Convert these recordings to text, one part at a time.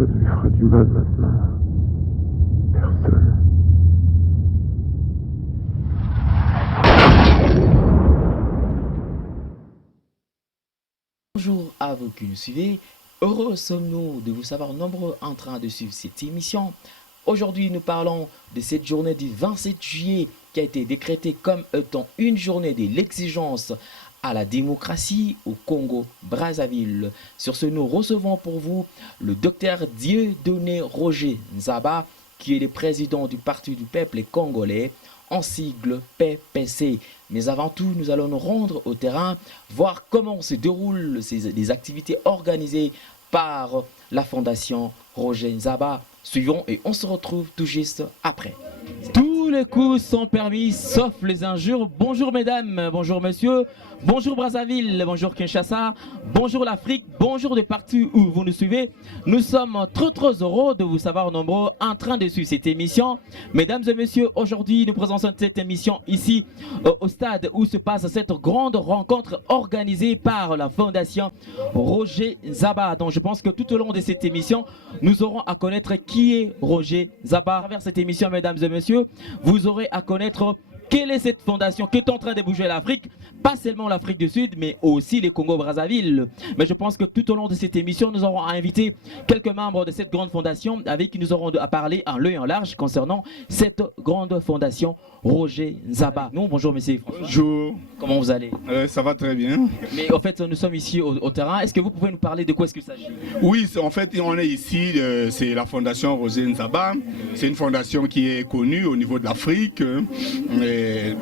Personne lui fera du mal maintenant. Personne. Bonjour à vous qui nous suivez. Heureux sommes-nous de vous savoir nombreux en train de suivre cette émission. Aujourd'hui, nous parlons de cette journée du 27 juillet qui a été décrétée comme étant une journée de l'exigence à la démocratie au Congo-Brazzaville. Sur ce, nous recevons pour vous le docteur Dieudonné Roger Nzaba, qui est le président du Parti du peuple congolais, en sigle PPC. Mais avant tout, nous allons nous rendre au terrain, voir comment se déroulent les activités organisées par la Fondation Roger Nzaba. Suivons et on se retrouve tout juste après. Tous les coups sont permis, sauf les injures. Bonjour mesdames, bonjour messieurs, bonjour Brazzaville, bonjour Kinshasa, bonjour l'Afrique, bonjour de partout où vous nous suivez. Nous sommes très heureux de vous savoir nombreux en train de suivre cette émission. Mesdames et messieurs, aujourd'hui nous présentons cette émission ici au stade où se passe cette grande rencontre organisée par la Fondation Roger Nzaba. Donc je pense que tout au long de cette émission, nous aurons à connaître qui est Roger Nzaba. À travers cette émission, mesdames et messieurs, vous aurez à connaître quelle est cette fondation qui est en train de bouger l'Afrique, pas seulement l'Afrique du Sud, mais aussi les Congo-Brazzaville. Mais je pense que tout au long de cette émission, nous aurons à inviter quelques membres de cette grande fondation avec qui nous aurons à parler en long et en large concernant cette grande fondation Roger Nzaba. Non, bonjour monsieur François. Bonjour. Comment vous allez? Ça va très bien. Mais en fait, nous sommes ici au terrain. Est-ce que vous pouvez nous parler de quoi est-ce qu'il s'agit? Oui, en fait, on est ici, c'est la fondation Roger Nzaba. C'est une fondation qui est connue au niveau de l'Afrique.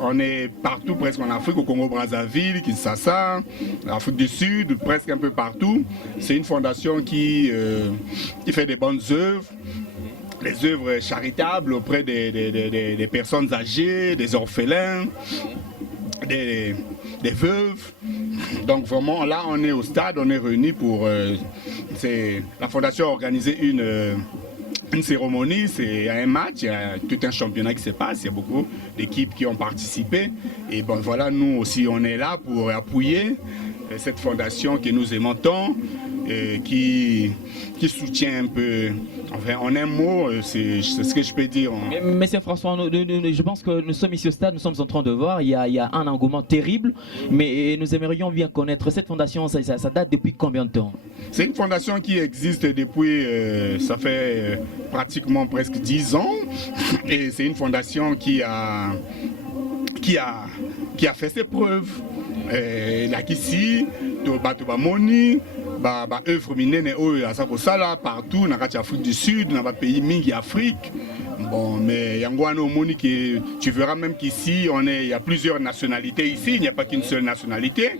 On est partout, presque en Afrique, au Congo-Brazzaville, Kinshasa, l'Afrique du Sud, presque un peu partout. C'est une fondation qui fait des bonnes œuvres. Des œuvres charitables auprès des personnes âgées, des orphelins, des veuves. Donc vraiment là on est au stade, on est réunis pour la fondation a organisé une cérémonie, c'est un match, il y a tout un championnat qui se passe, il y a beaucoup d'équipes qui ont participé et bon voilà, nous aussi on est là pour appuyer cette fondation que nous aimons tant, qui soutient un peu, enfin en un mot, c'est ce que je peux dire. Monsieur François, je pense que nous sommes ici au stade, nous sommes en train de voir, il y a un engouement terrible, mais nous aimerions bien connaître cette fondation, ça date depuis combien de temps? C'est une fondation qui existe depuis, ça fait pratiquement presque 10 ans, et c'est une fondation qui a fait ses preuves. Là ici, Moni, œuvre minene partout dans l'Afrique du Sud, dans les pays mingi Afrique. Bon, mais tu verras même qu'ici, il y a plusieurs nationalités ici, il n'y a pas qu'une seule nationalité.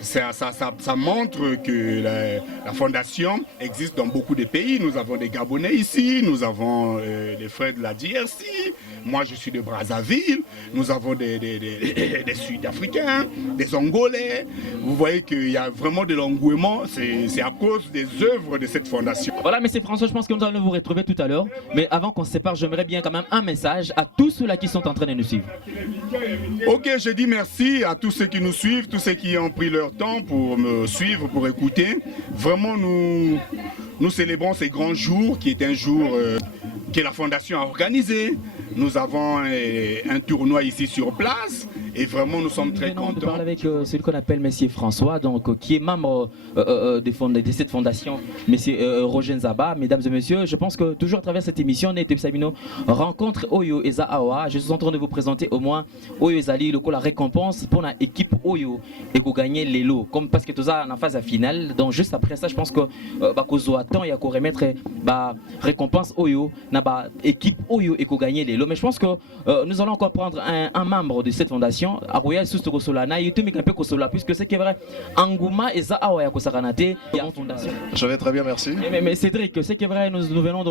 Ça montre que la fondation existe dans beaucoup de pays. Nous avons des Gabonais ici, nous avons des frères de la DRC, moi je suis de Brazzaville, nous avons des Sud-Africains, des Angolais. Vous voyez qu'il y a vraiment de l'engouement, c'est à cause des œuvres de cette fondation. Voilà, monsieur François, je pense que nous allons vous retrouver tout à l'heure. Mais avant qu'on se sépare, j'aimerais bien quand même un message à tous ceux-là qui sont en train de nous suivre. Ok, je dis merci à tous ceux qui nous suivent, tous ceux qui ont pris leur temps pour me suivre, pour écouter. Vraiment, nous célébrons ces grands jours qui est un jour que la Fondation a organisé. Nous avons un tournoi ici sur place et vraiment nous sommes très contents. De parler avec celui qu'on appelle monsieur François, donc, qui est membre de cette fondation, monsieur Roger Nzaba. Mesdames et messieurs, je pense que toujours à travers cette émission, Nete Sabino rencontre Oyo Eza Awa. Je suis en train de vous présenter au moins Oyo Ezali, la récompense pour l'équipe Oyo et pour gagner les lots. Comme parce que tout ça en phase finale, donc juste après ça, je pense que Kozo attend, il y a qu'on remettre récompense Oyo, équipe Oyo et qu'on gagner les lots. Mais je pense que nous allons encore prendre un membre de cette fondation, Arouya Sousto Kosolana, puisque c'est vrai, Angouma et Zahawa Kosaranate, fondation. Je vais très bien, merci. Mais Cédric, c'est vrai, nous venons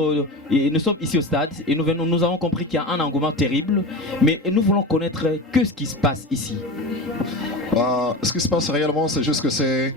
nous sommes ici au stade et nous avons compris qu'il y a un engouement terrible, mais nous voulons connaître que ce qui se passe ici. Ce qui se passe réellement, c'est juste que c'est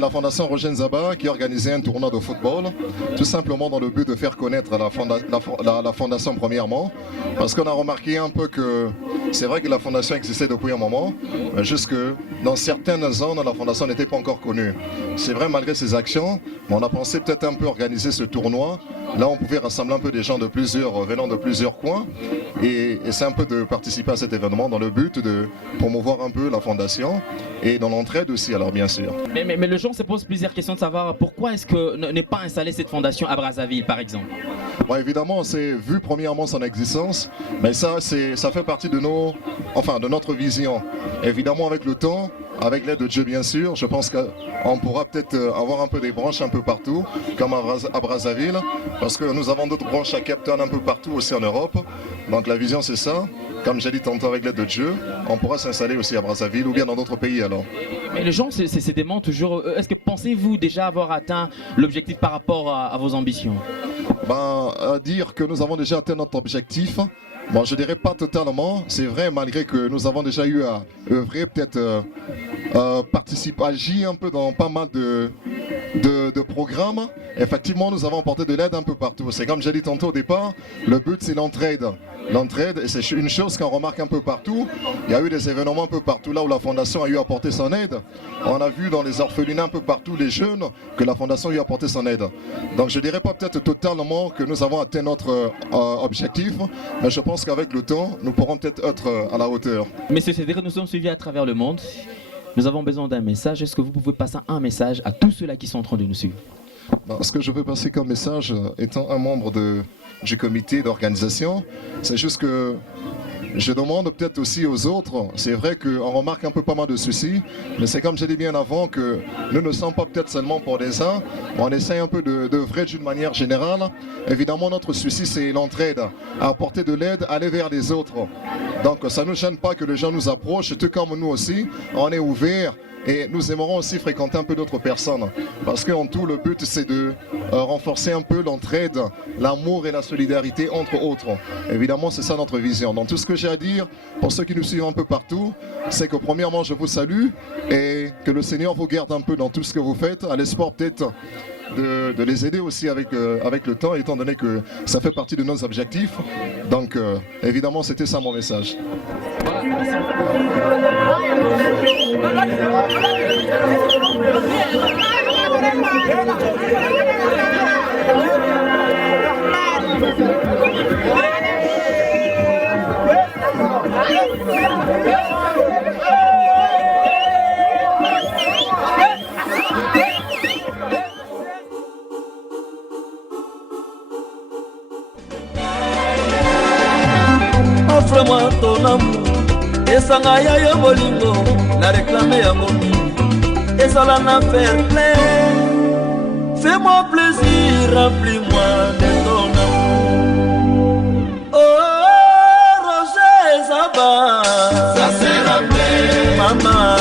la Fondation Roger Nzaba qui a organisé un tournoi de football, tout simplement dans le but de faire connaître la Fondation premièrement, parce qu'on a remarqué un peu que c'est vrai que la Fondation existait depuis un moment, mais juste que dans certaines zones, la Fondation n'était pas encore connue. C'est vrai, malgré ces actions, on a pensé peut-être un peu organiser ce tournoi. Là, on pouvait rassembler un peu des gens venant de plusieurs coins, et c'est un peu de participer à cet événement dans le but de promouvoir un peu la Fondation et dans l'entraide aussi, alors bien sûr. Mais le gens se pose plusieurs questions de savoir pourquoi est-ce que n'est pas installé cette fondation à Brazzaville, par exemple. Bon, évidemment, c'est vu premièrement son existence, mais ça fait partie de notre vision. Évidemment, avec le temps, avec l'aide de Dieu bien sûr, je pense qu'on pourra peut-être avoir un peu des branches un peu partout, comme à Brazzaville, parce que nous avons d'autres branches à Cape Town un peu partout aussi en Europe. Donc la vision c'est ça. Comme j'ai dit tantôt, avec l'aide de Dieu, on pourra s'installer aussi à Brazzaville ou bien dans d'autres pays alors. Mais les gens se demandent toujours, est-ce que pensez-vous déjà avoir atteint l'objectif par rapport à vos ambitions? Dire que nous avons déjà atteint notre objectif, bon, je dirais pas totalement. C'est vrai, malgré que nous avons déjà eu à œuvrer, peut-être participer, agir un peu dans pas mal de programmes. Effectivement, nous avons apporté de l'aide un peu partout. C'est comme j'ai dit tantôt au départ, le but c'est l'entraide. L'entraide, c'est une chose qu'on remarque un peu partout. Il y a eu des événements un peu partout là où la Fondation a eu apporté son aide. On a vu dans les orphelinats un peu partout les jeunes que la Fondation a eu apporté son aide. Donc je dirais pas peut-être totalement que nous avons atteint notre objectif, mais je pense qu'avec le temps, nous pourrons peut-être être à la hauteur. Mais c'est-à-dire que nous sommes suivis à travers le monde. Nous avons besoin d'un message. Est-ce que vous pouvez passer un message à tous ceux-là qui sont en train de nous suivre? Ce que je veux passer comme message, étant un membre du comité d'organisation, c'est juste que je demande peut-être aussi aux autres, c'est vrai qu'on remarque un peu pas mal de soucis, mais c'est comme j'ai dit bien avant que nous ne sommes pas peut-être seulement pour des uns, on essaie un peu d'œuvrer d'une manière générale. Évidemment, notre souci c'est l'entraide, apporter de l'aide, aller vers les autres. Donc ça ne nous gêne pas que les gens nous approchent, tout comme nous aussi, on est ouverts. Et nous aimerons aussi fréquenter un peu d'autres personnes parce qu'en tout le but c'est de renforcer un peu l'entraide, l'amour et la solidarité entre autres. Évidemment c'est ça notre vision. Donc tout ce que j'ai à dire pour ceux qui nous suivent un peu partout, c'est que premièrement je vous salue et que le Seigneur vous garde un peu dans tout ce que vous faites, à l'espoir peut-être de les aider aussi avec le temps, étant donné que ça fait partie de nos objectifs. Donc évidemment c'était ça mon message. Offre-moi ton amour, esanga ya yo bolingo, na réclame ya momi, ezala na fair play. Fais-moi plaisir, remplis-moi de ton amour. Oh, Roger Nzaba, ça c'est la paix, maman,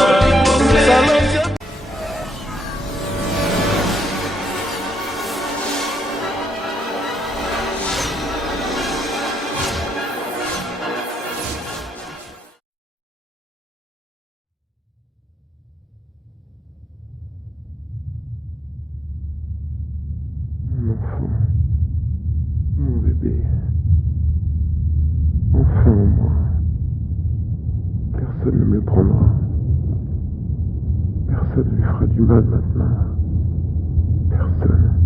Mon enfant, mon bébé, enfin moi, personne ne me le prendra, personne ne lui fera du mal maintenant, personne.